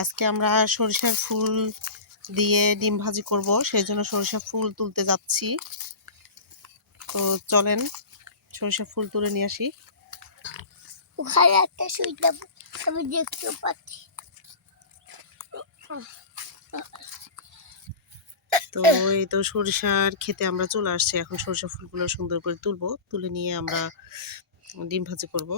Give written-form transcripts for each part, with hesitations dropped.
আজকে আমরা সরিষার ফুল দিয়ে ডিম ভাজি করব, সেই জন্য সরিষা ফুল তুলতে যাচ্ছি। তো চলেন সরিষা ফুল তুলে নিয়ে আসি। ওখানে একটা সুইটা আমি দেখতে পাচ্ছি। তো এই তো সরিষার খেতে আমরা চলে আসছি। এখন সরিষা ফুলগুলো সুন্দর করে তুলবো, তুলে নিয়ে আমরা ডিম ভাজি করব।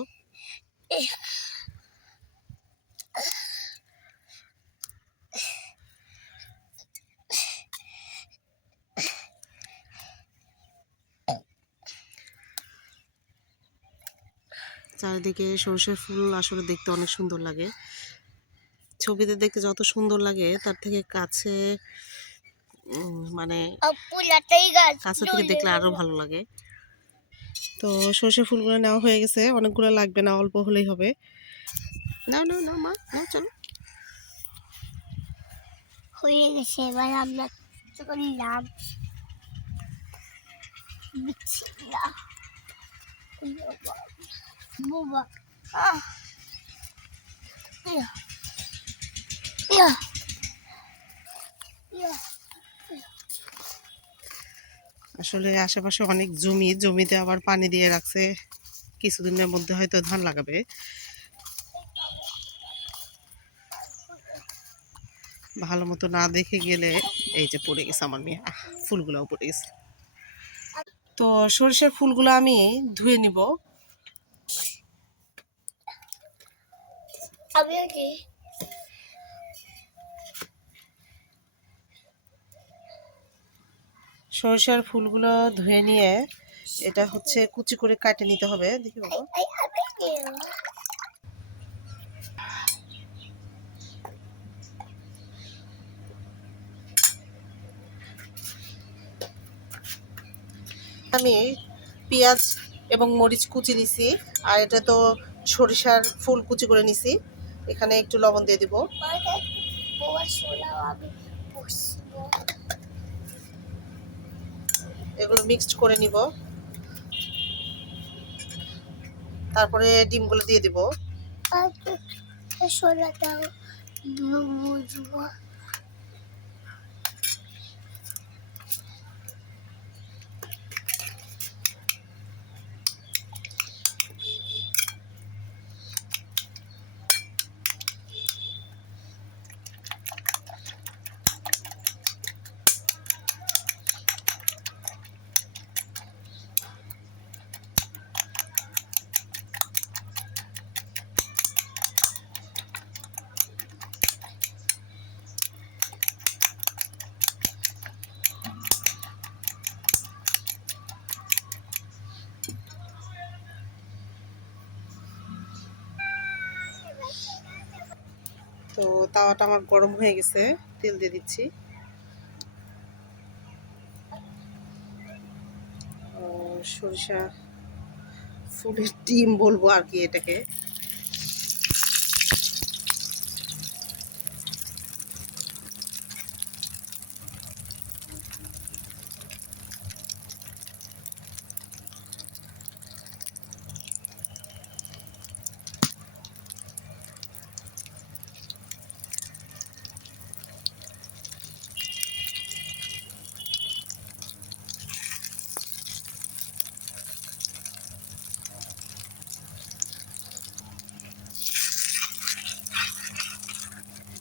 চারিদিকে সরিষার ফুল আসলে দেখতে অনেক সুন্দর লাগে। ছবিতে দেখতে যত সুন্দর লাগে তার থেকে কাছে মানে কাছে থেকে দেখলে আরো ভালো লাগে। তো সরিষা ফুলগুলো নেওয়া হয়ে গেছে, অনেকগুলো লাগবে না, অল্প হলেই হবে। না না না মা, না চলো। হয়ে গেছে, এবার আমরা করলাম বিসমিল্লাহ। বাবা ইয়া ইয়া ইয়া আসলে আশেপাশে অনেক জমিতে আবার পানি দিয়ে রাখছে, কিছুদিনের মধ্যে হয়তো ধান লাগাবে। ভালো মতো না দেখে গেলে এই যে পড়ে গেছে আমার মেয়ে, ফুলগুলাও পড়ে গেছে। তো সরিষার ফুলগুলো আমি ধুয়ে নিব। আমিও কি সরিষার ফুলগুলো ধুয়ে নিয়ে এটা হচ্ছে কুচি করে কাটে নিতে হবে। দেখি বাবা, আমি পেঁয়াজ এবং মরিচ কুচি নিছি, আর এটা তো সরিষার ফুল কুচি করে নিছি। এখানে একটু লবণ দিয়ে দিব। এগুলো মিক্সড করে নিব, তারপরে ডিমগুলো দিয়ে দিব। তো তাওয়াটা আমার গরম হয়ে গেছে, তেল দিয়ে দিচ্ছি। সরিষা ফুলের ডিম বলবো আর কি এটাকে।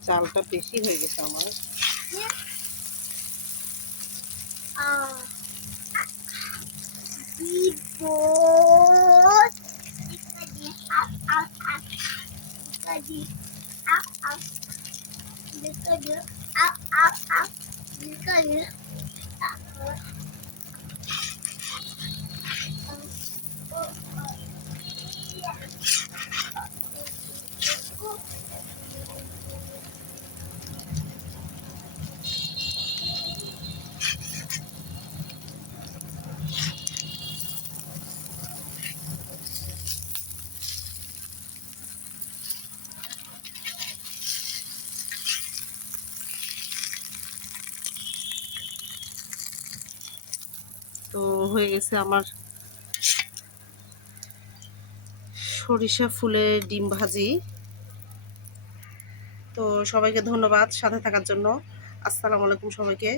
চালটা বেশি হয়ে গেছে আমার। তো হয়ে গেছে আমার সরিষা ফুলের ডিম ভাজি। তো সবাইকে ধন্যবাদ সাথে থাকার জন্য। আসসালামু আলাইকুম সবাইকে।